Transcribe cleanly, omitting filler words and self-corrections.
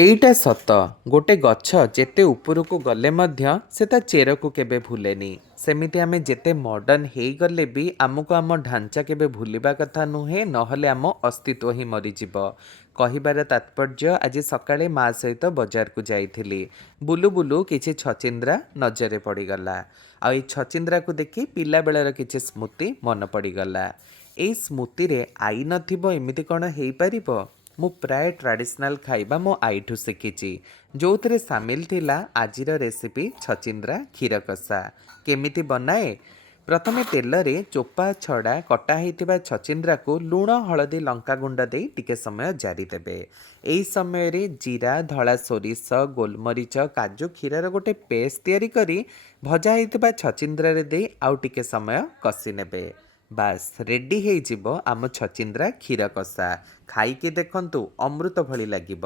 ଏଇଟା ସତ। ଗୋଟେ ଗଛ ଯେତେ ଉପରକୁ ଗଲେ ମଧ୍ୟ ସେ ତା ଚେରକୁ କେବେ ଭୁଲେନି। ସେମିତି ଆମେ ଯେତେ ମଡ଼ର୍ଣ୍ଣ ହେଇଗଲେ ବି ଆମକୁ ଆମ ଢାଞ୍ଚା କେବେ ଭୁଲିବା କଥା ନୁହେଁ, ନହେଲେ ଆମ ଅସ୍ତିତ୍ୱ ହିଁ ମରିଯିବ। କହିବାର ତାତ୍ପର୍ଯ୍ୟ, ଆଜି ସକାଳେ ମା ସହିତ ବଜାରକୁ ଯାଇଥିଲି। ବୁଲୁ ବୁଲୁ କିଛି ଛଚିନ୍ଦ୍ରା ନଜରରେ ପଡ଼ିଗଲା। ଆଉ ଏଇ ଛଚିନ୍ଦ୍ରାକୁ ଦେଖି ପିଲାବେଳର କିଛି ସ୍ମୃତି ମନେ ପଡ଼ିଗଲା। ଏଇ ସ୍ମୃତିରେ ଆଈ ନଥିବ ଏମିତି କ'ଣ ହେଇପାରିବ? ମୁଁ ପ୍ରାୟ ଟ୍ରାଡ଼ିସନାଲ୍ ଖାଇବା ମୋ ଆଈଠୁ ଶିଖିଛି, ଯେଉଁଥିରେ ସାମିଲ ଥିଲା ଆଜିର ରେସିପି ଛଚିନ୍ଦ୍ରା କ୍ଷୀର କଷା। କେମିତି ବନାଏ? ପ୍ରଥମେ ତେଲରେ ଚୋପା ଛଡ଼ା କଟା ହେଇଥିବା ଛଚିନ୍ଦ୍ରାକୁ ଲୁଣ ହଳଦୀ ଲଙ୍କାଗୁଣ୍ଡ ଦେଇ ଟିକେ ସମୟ ଜାରିଦେବେ। ଏହି ସମୟରେ ଜିରା, ଧଳା ସୋରିଷ, ଗୋଲମରିଚ, କାଜୁ, କ୍ଷୀରର ଗୋଟେ ପେଷ୍ଟ ତିଆରି କରି ଭଜା ହେଇଥିବା ଛଚିନ୍ଦ୍ରାରେ ଦେଇ ଆଉ ଟିକେ ସମୟ କଷି ନେବେ। ବାସ୍ ରେଡ଼ି ହେଇଯିବ ଆମ ଛଚିନ୍ଦ୍ରା କ୍ଷୀର କଷା। ଖାଇକି ଦେଖନ୍ତୁ, ଅମୃତ ଭଳି ଲାଗିବ।